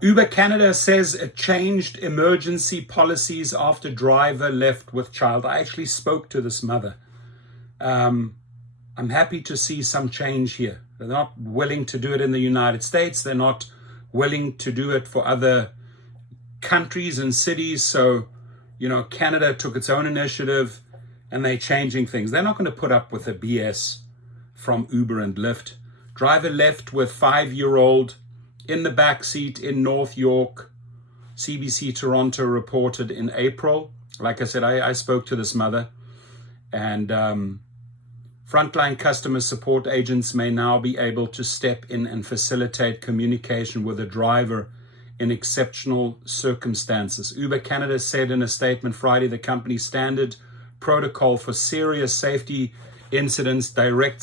Uber Canada says it changed emergency policies after driver left with child. I actually spoke to this mother. I'm happy to see some change here. They're not willing to do it in the United States. They're not willing to do it for other countries and cities. So, Canada took its own initiative and they're changing things. They're not going to put up with the BS from Uber and Lyft. Driver left with 5-year-old in the back seat in North York. CBC Toronto reported in April. Like I said, I spoke to this mother, and frontline customer support agents may now be able to step in and facilitate communication with a driver in exceptional circumstances. Uber Canada said in a statement Friday the company's standard protocol for serious safety incidents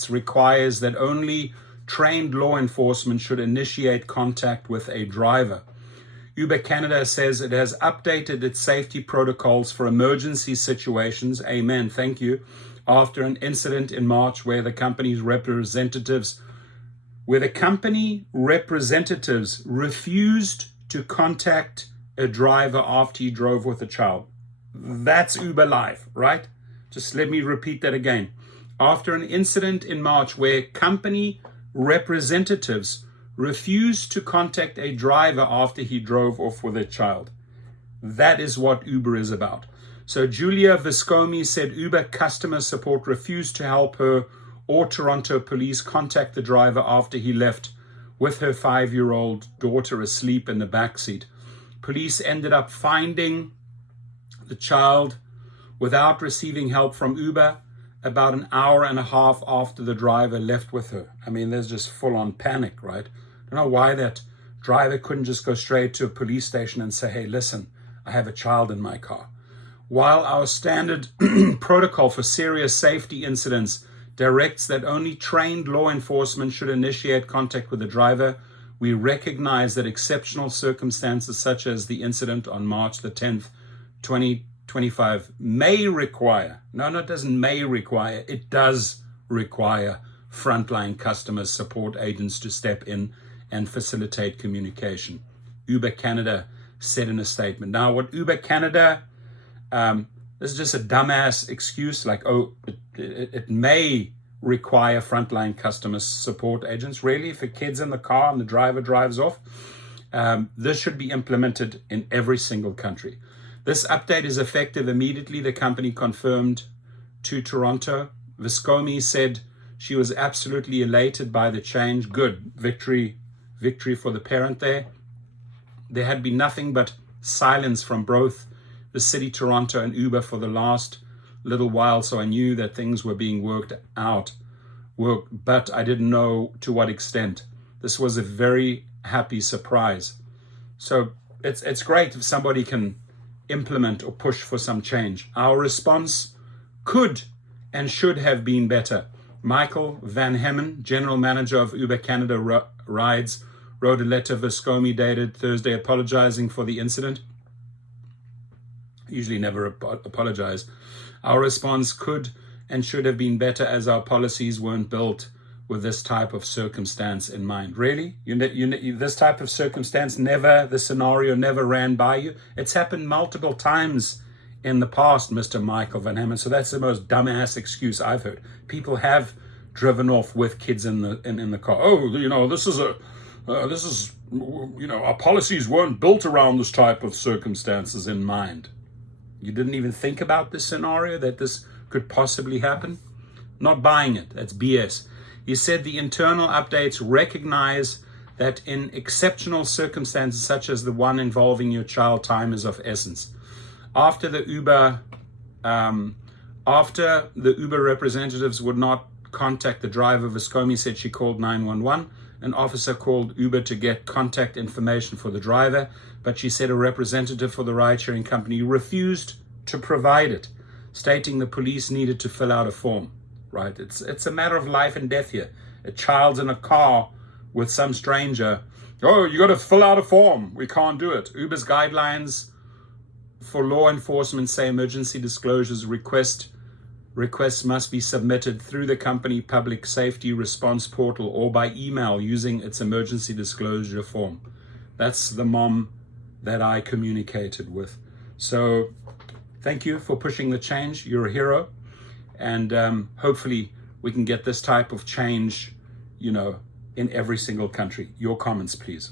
requires that only trained law enforcement should initiate contact with a driver. Uber Canada says it has updated its safety protocols for emergency situations. Amen, thank you. After an incident in March where the company representatives refused to contact a driver after he drove with a child. That's Uber Live, right? Just let me repeat that again. After an incident in March where company representatives refused to contact a driver after he drove off with a child. That is what Uber is about. So Julia Viscomi said Uber customer support refused to help her or Toronto police contact the driver after he left with her 5-year-old daughter asleep in the backseat. Police ended up finding the child without receiving help from Uber about an hour and a half after the driver left with her. I mean, there's just full-on panic, right? I don't know why that driver couldn't just go straight to a police station and say, hey, listen, I have a child in my car. While our standard protocol for serious safety incidents directs that only trained law enforcement should initiate contact with the driver, we recognize that exceptional circumstances such as the incident on March the 10th, 2025 may require, it doesn't may require, it does require frontline customer support agents to step in and facilitate communication. Uber Canada said in a statement. Now, what Uber Canada, this is just a dumbass excuse, like, it may require frontline customer support agents. Really, if a kid's in the car and the driver drives off, this should be implemented in every single country. This update is effective immediately, the company confirmed to Toronto. Viscomi said she was absolutely elated by the change. Good. Victory for the parent there. There had been nothing but silence from both the city, Toronto, and Uber for the last little while, so I knew that things were being worked out, but I didn't know to what extent. This was a very happy surprise. So it's great if somebody can implement or push for some change. Our response could and should have been better. Michael Van Hemmen, general manager of Uber Canada Rides, wrote a letter Viscomi dated Thursday apologizing for the incident. Usually never apologize. Our response could and should have been better as our policies weren't built with this type of circumstance in mind. Really? This type of circumstance the scenario never ran by you? It's happened multiple times in the past, Mr. Michael Van Hammond. So that's the most dumbass excuse I've heard. People have driven off with kids in the car. Our policies weren't built around this type of circumstances in mind. You didn't even think about this scenario, that this could possibly happen? Not buying it. That's BS. He said the internal updates recognize that in exceptional circumstances such as the one involving your child, time is of essence. After the Uber representatives would not contact the driver, Viscomi said she called 911. An officer called Uber to get contact information for the driver, but she said a representative for the ride-sharing company refused to provide it, stating the police needed to fill out a form. Right? It's a matter of life and death here. A child's in a car with some stranger. Oh, you got to fill out a form. We can't do it. Uber's guidelines for law enforcement say emergency disclosures requests must be submitted through the company public safety response portal or by email using its emergency disclosure form. That's the mom that I communicated with. So thank you for pushing the change. You're a hero. And hopefully we can get this type of change, in every single country. Your comments, please.